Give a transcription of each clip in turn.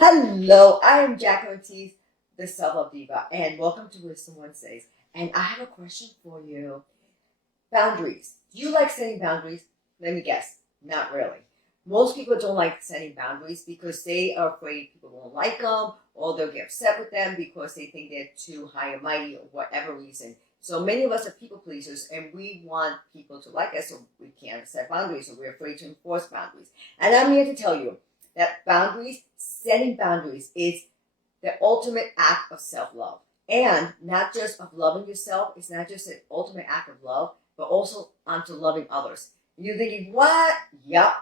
Hello, I am Jacqueline Ortiz, the Self-Love Diva, and welcome to Wisdom Wednesdays. And I have a question for you. Boundaries. Do you like setting boundaries? Let me guess, not really. Most people don't like setting boundaries because they are afraid people won't like them, or they'll get upset with them because they think they're too high and mighty or whatever reason. So many of us are people pleasers, and we want people to like us, so we can't set boundaries, so we're afraid to enforce boundaries. And I'm here to tell you that setting boundaries is the ultimate act of self-love. And not just of loving yourself, it's not just an ultimate act of love, but also onto loving others. You're thinking, what? Yep.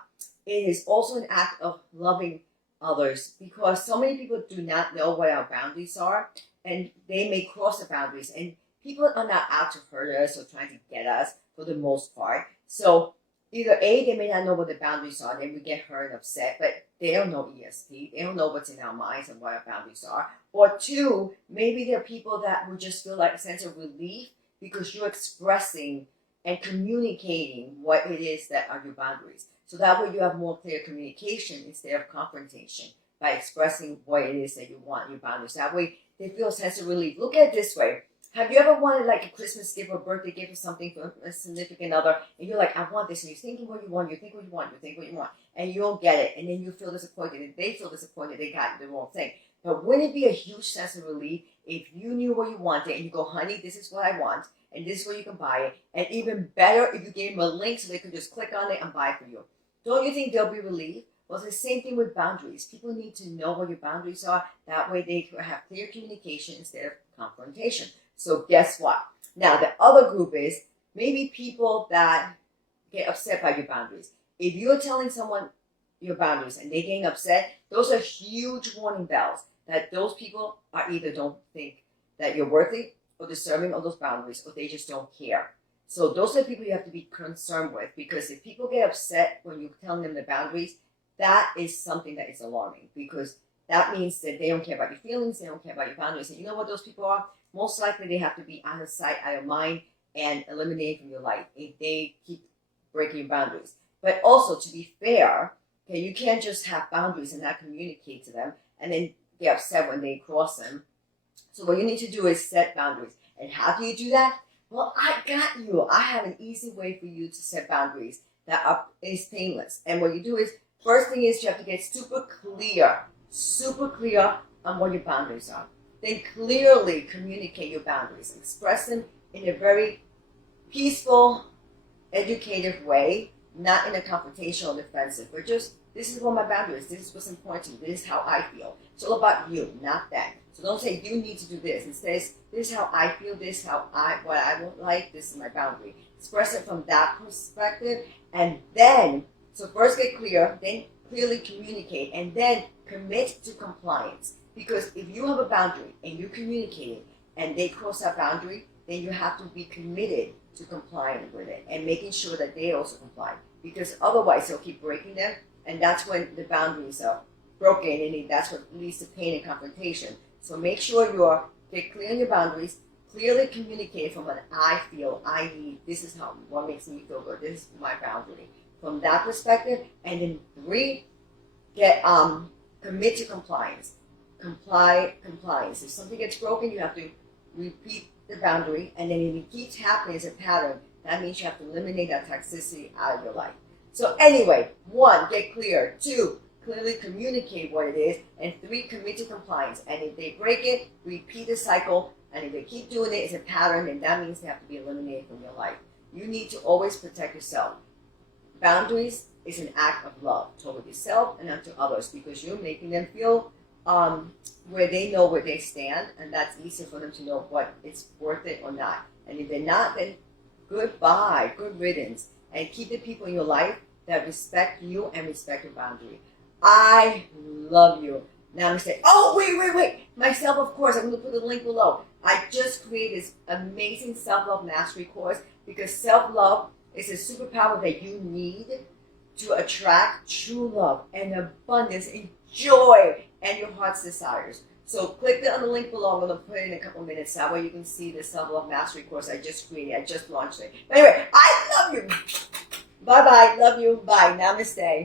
It is also an act of loving others because so many people do not know what our boundaries are, and they may cross the boundaries. And people are not out to hurt us or trying to get us for the most part. So either A, they may not know what the boundaries are, then we get hurt and upset, but they don't know ESP. They don't know what's in our minds and what our boundaries are. Or two, maybe they're people that would just feel like a sense of relief because you're expressing and communicating what it is that are your boundaries. So that way you have more clear communication instead of confrontation by expressing what it is that you want, your boundaries. That way they feel a sense of relief. Look at it this way. Have you ever wanted like a Christmas gift or a birthday gift or something for a significant other, and you're like, I want this, and you're thinking what you want, you think what you want, you think what you want, and you don't get it, and then you feel disappointed, and they feel disappointed they got the wrong thing. But wouldn't it be a huge sense of relief if you knew what you wanted, and you go, honey, this is what I want, and this is where you can buy it, and even better if you gave them a link so they could just click on it and buy it for you. Don't you think they'll be relieved? Well, it's the same thing with boundaries. People need to know what your boundaries are. That way they have clear communication instead of confrontation. So guess what? Now, the other group is maybe people that get upset by your boundaries. If you're telling someone your boundaries and they're getting upset, those are huge warning bells that those people are either don't think that you're worthy or deserving of those boundaries, or they just don't care. So those are the people you have to be concerned with, because if people get upset when you're telling them the boundaries, that is something that is alarming, because that means that they don't care about your feelings, they don't care about your boundaries. And you know what those people are? Most likely they have to be out of sight, out of mind, and eliminated from your life if they keep breaking your boundaries. But also, to be fair, okay, you can't just have boundaries and not communicate to them and then get upset when they cross them. So what you need to do is set boundaries. And how do you do that? Well, I got you. I have an easy way for you to set boundaries that is painless. And what you do is, first thing is you have to get super clear on what your boundaries are. Then clearly communicate your boundaries. Express them in a very peaceful, educative way, not in a confrontational or defensive, but just, this is what my boundaries, this is what's important to me, this is how I feel. It's all about you, not them. So don't say you need to do this. Instead, this is how I feel, this is what I would like, this is my boundary. Express it from that perspective, and then, so first get clear, then clearly communicate, and then commit to compliance. Because if you have a boundary and you communicate it and they cross that boundary, then you have to be committed to complying with it and making sure that they also comply. Because otherwise they'll keep breaking them, and that's when the boundaries are broken, and that's what leads to pain and confrontation. So make sure get clear on your boundaries, clearly communicate from an I feel, I need, this is what makes me feel good, this is my boundary. From that perspective, and then 3, commit to compliance. Compliance. If something gets broken, you have to repeat the boundary, and then if it keeps happening as a pattern, that means you have to eliminate that toxicity out of your life. So anyway, 1, get clear. 2, clearly communicate what it is, and 3, commit to compliance. And if they break it, repeat the cycle, and if they keep doing it as a pattern, then that means they have to be eliminated from your life. You need to always protect yourself. Boundaries is an act of love toward yourself and unto others, because you're making them feel where they know where they stand, and that's easier for them to know what it's worth it or not. And if they're not, then goodbye, good riddance, and keep the people in your life that respect you and respect your boundary. I love you. Now I'm saying, oh, wait. Myself, of course, I'm going to put the link below. I just created this amazing self-love mastery course, because self-love is a superpower that you need to attract true love and abundance and joy and your heart's desires. So click on the link below. I'm going to put it in a couple minutes. That way you can see the self-love mastery course I just created. I just launched it. But anyway, I love you. Bye-bye. Love you. Bye. Namaste.